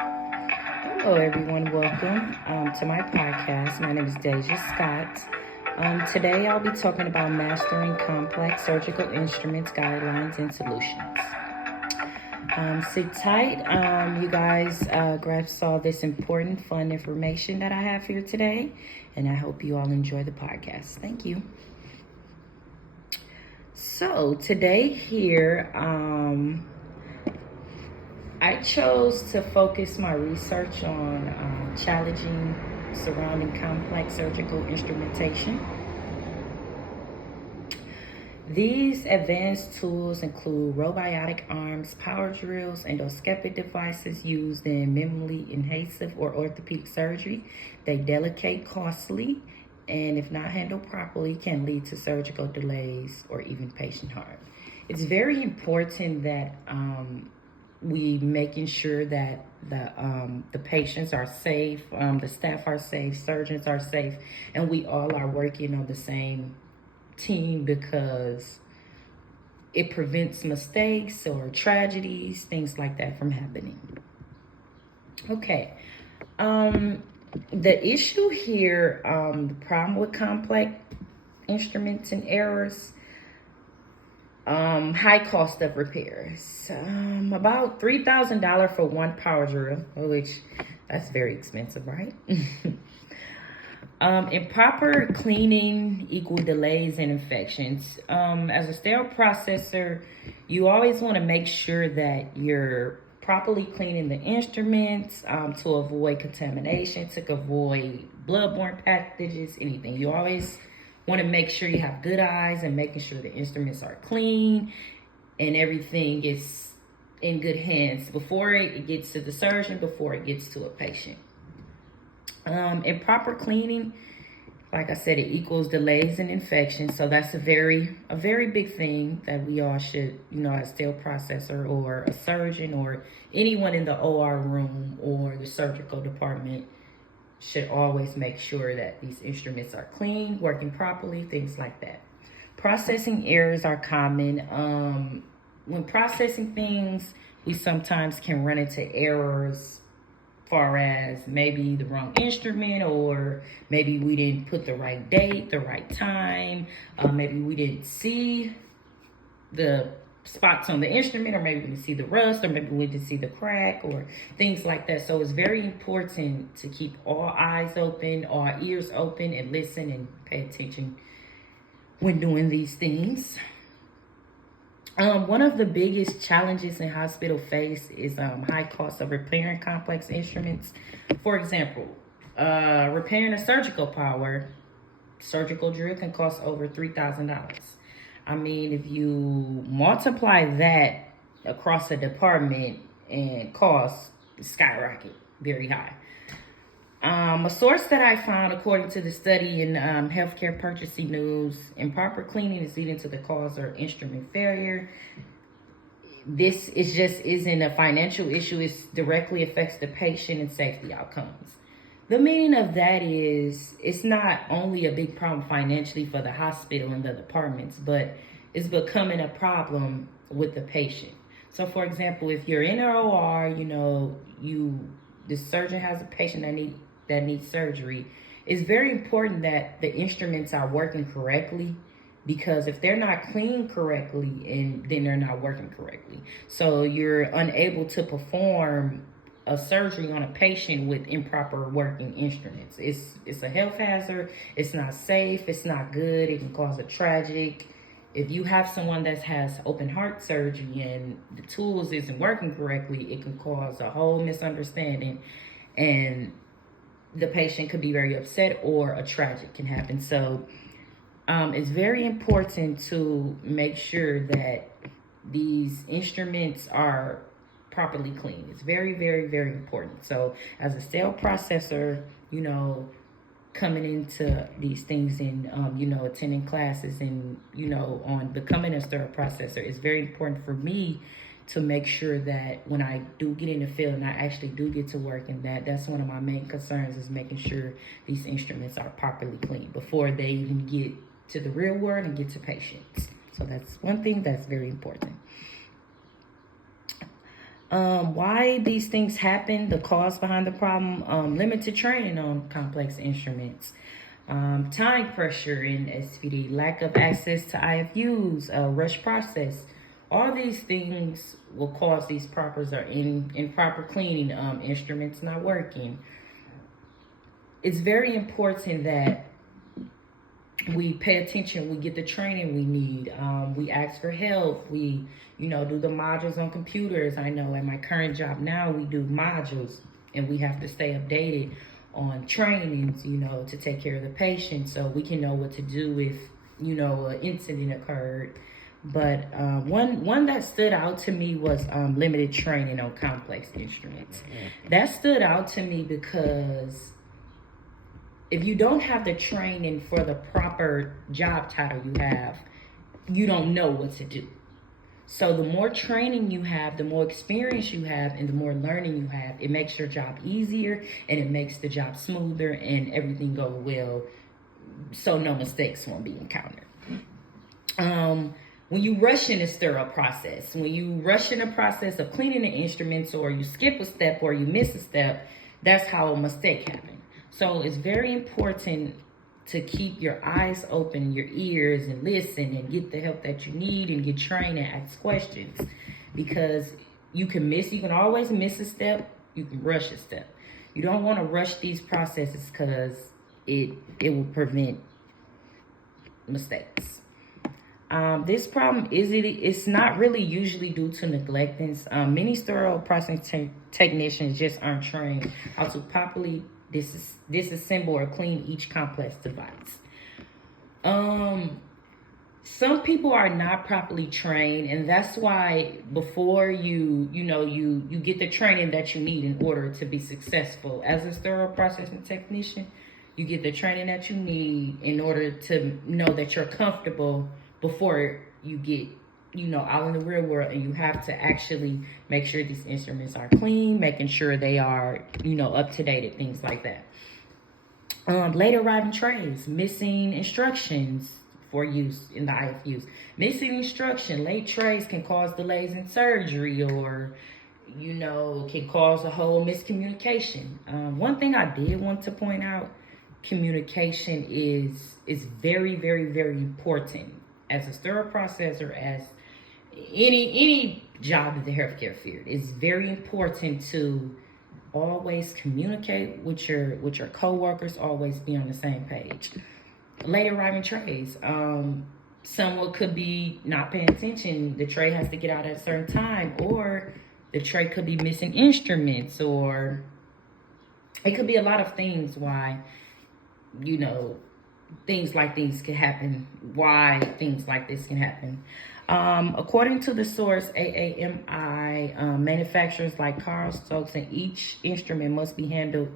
Hello, everyone. Welcome to my podcast. My name is Deja Scott. Today, I'll be talking about mastering complex surgical instruments, guidelines, and solutions. Sit tight. You guys grasp all this important, fun information that I have here today, and I hope you all enjoy the podcast. Thank you. So, today, here, I chose to focus my research on challenging surrounding complex surgical instrumentation. These advanced tools include robotic arms, power drills, endoscopic devices used in minimally invasive or orthopedic surgery. They delicate, costly, and if not handled properly, can lead to surgical delays or even patient harm. It's very important that we making sure that the patients are safe, the staff are safe, surgeons are safe, and we all are working on the same team because it prevents mistakes or tragedies, things like that from happening. Okay. The issue here, the problem with complex instruments and errors, high cost of repairs. About $3,000 for one power drill, which that's very expensive, right? Improper cleaning equal delays and infections. As a sterile processor, you always want to make sure that you're properly cleaning the instruments to avoid contamination, to avoid bloodborne pathogens, anything. You always want to make sure you have good eyes and making sure the instruments are clean and everything is in good hands before it gets to the surgeon, before it gets to a patient. Improper cleaning, like I said, it equals delays and infections. So that's a very big thing that we all should, as sterile processor or a surgeon or anyone in the OR room or the surgical department should always make sure that these instruments are clean, working properly, things like that. Processing errors are common. When processing things, we sometimes can run into errors far as maybe the wrong instrument, or maybe we didn't put the right date, the right time, maybe we didn't see the spots on the instrument, or maybe we didn't see the rust, or maybe we didn't see the crack, or things like that. So it's very important to keep all eyes open, all ears open, and listen and pay attention when doing these things. One of the biggest challenges in hospital face is high cost of repairing complex instruments. For example, repairing a surgical drill can cost over $3,000. I mean, if you multiply that across a department, and costs skyrocket very high. A source that I found, according to the study in Healthcare Purchasing News, improper cleaning is leading to the cause of instrument failure. This isn't a financial issue. It directly affects the patient and safety outcomes. The meaning of that is it's not only a big problem financially for the hospital and the departments, but it's becoming a problem with the patient. So, for example, if you're in an OR, the surgeon has a patient that needs surgery, it's very important that the instruments are working correctly, because if they're not cleaned correctly, and then they're not working correctly. So you're unable to perform a surgery on a patient with improper working instruments. It's a health hazard. It's not safe. It's not good. It can cause a tragic. If you have someone that has open heart surgery and the tools isn't working correctly, it can cause a whole misunderstanding, and the patient could be very upset, or a tragic can happen. So it's very important to make sure that these instruments are properly cleaned. It's very, very, very important. So as a sterile processor, coming into these things and, attending classes and, on becoming a sterile processor, it's very important for me to make sure that when I do get in the field and I actually do get to work, and that's one of my main concerns, is making sure these instruments are properly cleaned before they even get to the real world and get to patients. So that's one thing that's very important. Why these things happen, the cause behind the problem, limited training on complex instruments, time pressure in SPD, lack of access to IFUs, rush process. All these things will cause these problems or improper cleaning, instruments not working. It's very important that we pay attention, we get the training we need, we ask for help, we do the modules on computers. I know at my current job now we do modules, and we have to stay updated on trainings, to take care of the patient so we can know what to do if an incident occurred. But one that stood out to me was limited training on complex instruments. That stood out to me because if you don't have the training for the proper job title you have, you don't know what to do. So the more training you have, the more experience you have, and the more learning you have, it makes your job easier, and it makes the job smoother, and everything go well, so no mistakes won't be encountered. When you rush in a sterile process, when you rush in a process of cleaning the instruments, or you skip a step or you miss a step, that's how a mistake happens. So it's very important to keep your eyes open, your ears, and listen and get the help that you need and get trained and ask questions, because you can always miss a step, you can rush a step. You don't want to rush these processes because it will prevent mistakes. This problem it's not really usually due to neglectance. Many sterile processing technicians just aren't trained how to properly disassemble or clean each complex device. Some people are not properly trained, and that's why before you get the training that you need in order to be successful as a sterile processing technician. You get the training that you need in order to know that you're comfortable before you get out in the real world, and you have to actually make sure these instruments are clean, making sure they are up to date and things like that. Late arriving trays, missing instructions for use in the IFUs. Missing instruction, late trays can cause delays in surgery, or can cause a whole miscommunication. One thing I did want to point out, communication is very, very, very important as a sterile processor, as any job in the healthcare field. It's very important to always communicate with your co-workers, always be on the same page. Late arriving trays. Someone could be not paying attention. The tray has to get out at a certain time, or the tray could be missing instruments, or it could be a lot of things why things like these can happen, why things like this can happen. According to the source, AAMI, manufacturers like Carl Stokes and each instrument must be handled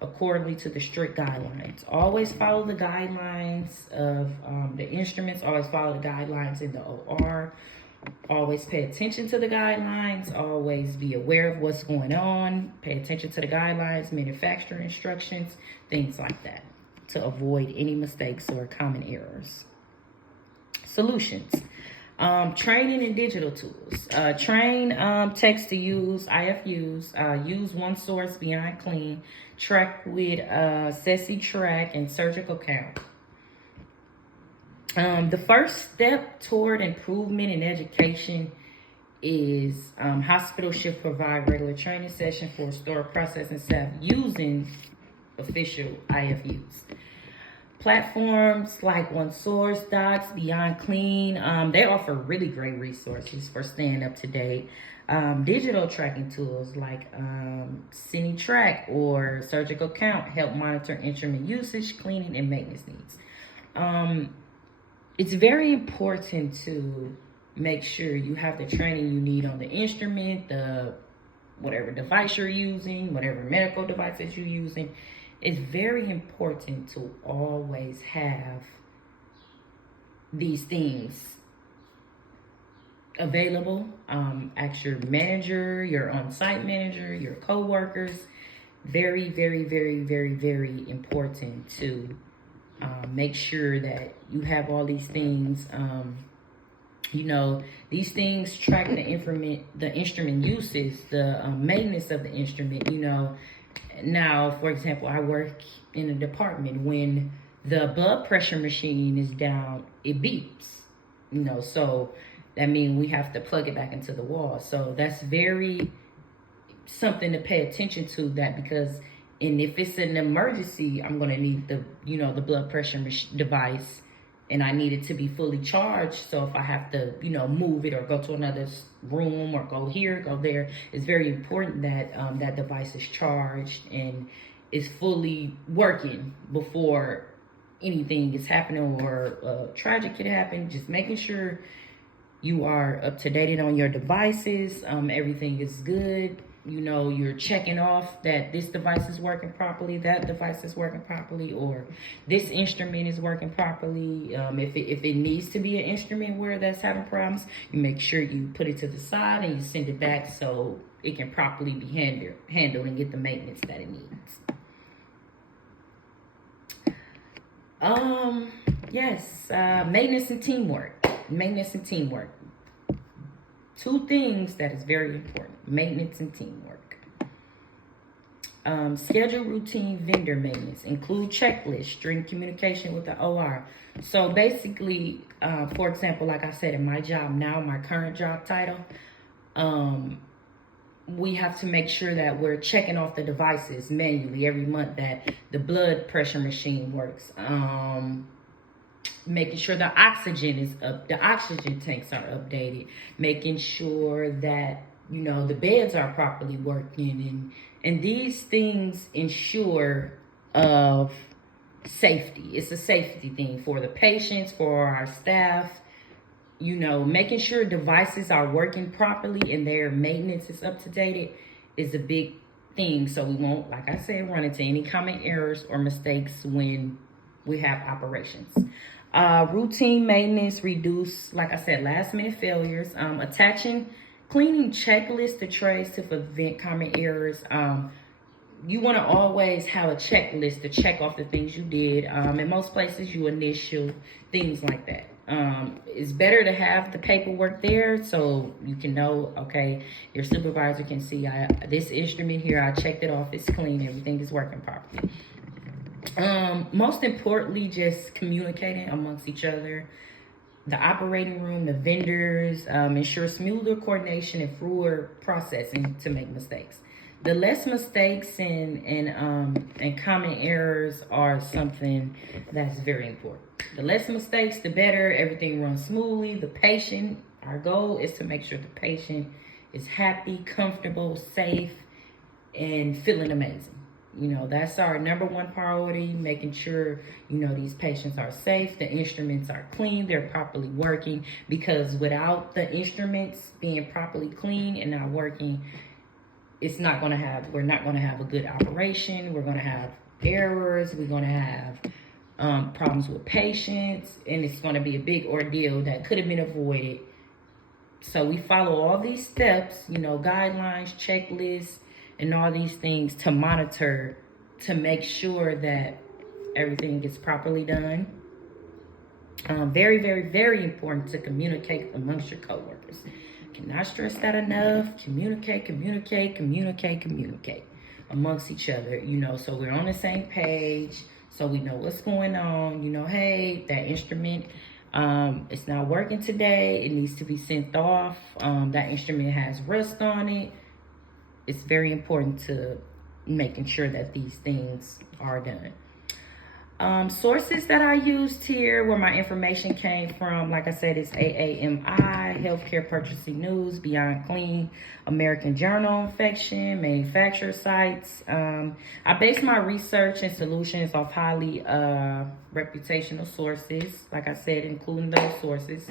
accordingly to the strict guidelines. Always follow the guidelines of the instruments, always follow the guidelines in the OR, always pay attention to the guidelines, always be aware of what's going on, pay attention to the guidelines, manufacturer instructions, things like that, to avoid any mistakes or common errors. Solutions. Training and digital tools. Train techs to use IFUs. Use one source beyond clean. Track with CESI-Track and Surgical Count. The first step toward improvement in education is hospitals should provide regular training sessions for sterile processing staff using official IFUs. Platforms like OneSource, Docs, Beyond Clean, they offer really great resources for staying up to date. Digital tracking tools like CESI-Track or Surgical Count help monitor instrument usage, cleaning, and maintenance needs. It's very important to make sure you have the training you need on the instrument, the whatever device you're using, whatever medical device that you're using. It's very important to always have these things available. Ask your manager, your on-site manager, your co-workers. Very, very, very, very, very important to make sure that you have all these things You know, these things track the instrument uses, the maintenance of the instrument. You know, now, for example, I work in a department. When the blood pressure machine is down, it beeps. You know, so that means we have to plug it back into the wall. So that's very something to pay attention to, that because, and if it's an emergency, I'm gonna need the, you know, the blood pressure device, and I need it to be fully charged. So if I have to, you know, move it or go to another room or go here, go there, it's very important that that device is charged and is fully working before anything is happening or tragic could happen. Just making sure you are up to date on your devices. Everything is good. You know, you're checking off that this device is working properly, that device is working properly, or this instrument is working properly. If it needs to be an instrument where that's having problems, you make sure you put it to the side and you send it back so it can properly be handled and get the maintenance that it needs. Yes, maintenance and teamwork. Maintenance and teamwork. Two things that is very important: maintenance and teamwork. Schedule routine vendor maintenance. Include checklists during communication with the OR. So basically, for example, like I said, in my job now, my current job title, we have to make sure that we're checking off the devices manually every month, that the blood pressure machine works. Making sure the oxygen is up, the oxygen tanks are updated, making sure that, you know, the beds are properly working, and these things ensure of safety. It's a safety thing for the patients, for our staff. You know, making sure devices are working properly and their maintenance is up to date is a big thing, so we won't, like I said, run into any common errors or mistakes when we have operations. Routine maintenance reduce, like I said, last minute failures. Attaching cleaning checklists to trays to prevent common errors. You want to always have a checklist to check off the things you did. In most places, you initial things like that. It's better to have the paperwork there so you can know, okay, your supervisor can see this instrument here, I checked it off, it's clean, everything is working properly. Most importantly, just communicating amongst each other, the operating room, the vendors, ensure smoother coordination and fewer processing to make mistakes. The less mistakes and common errors are something that's very important. The less mistakes, the better. Everything runs smoothly. The patient, our goal is to make sure the patient is happy, comfortable, safe, and feeling amazing. You know, that's our number one priority, making sure, you know, these patients are safe, the instruments are clean, they're properly working, because without the instruments being properly clean and not working, we're not going to have a good operation. We're going to have errors. We're going to have problems with patients, and it's going to be a big ordeal that could have been avoided. So we follow all these steps, you know, guidelines, checklists, and all these things to monitor, to make sure that everything gets properly done. Very, very, very important to communicate amongst your coworkers. Cannot stress that enough. Communicate amongst each other, you know, so we're on the same page, so we know what's going on. You know, hey, that instrument, it's not working today, it needs to be sent off. That instrument has rust on it. It's very important to making sure that these things are done. Sources that I used here, where my information came from, like I said, it's AAMI, Healthcare Purchasing News, Beyond Clean, American Journal Infection, manufacturer sites. I base my research and solutions off highly reputational sources, like I said, including those sources.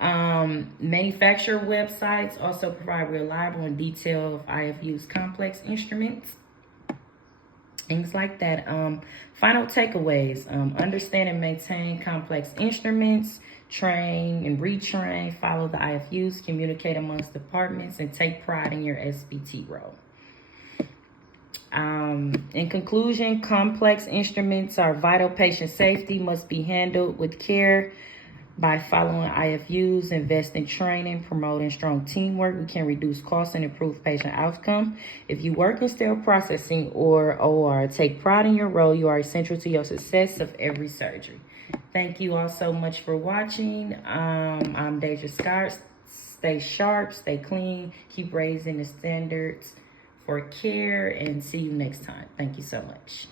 Manufacturer websites also provide reliable and detailed IFU's complex instruments. Things like that. Final takeaways: understand and maintain complex instruments, train and retrain, follow the IFUs, communicate amongst departments, and take pride in your SBT role. In conclusion, complex instruments are vital. Patient safety must be handled with care. By following IFUs, invest in training, promoting strong teamwork, we can reduce costs and improve patient outcome. If you work in sterile processing or OR, take pride in your role. You are essential to your success of every surgery. Thank you all so much for watching. I'm Deja Scott. Stay sharp, stay clean, keep raising the standards for care, and see you next time. Thank you so much.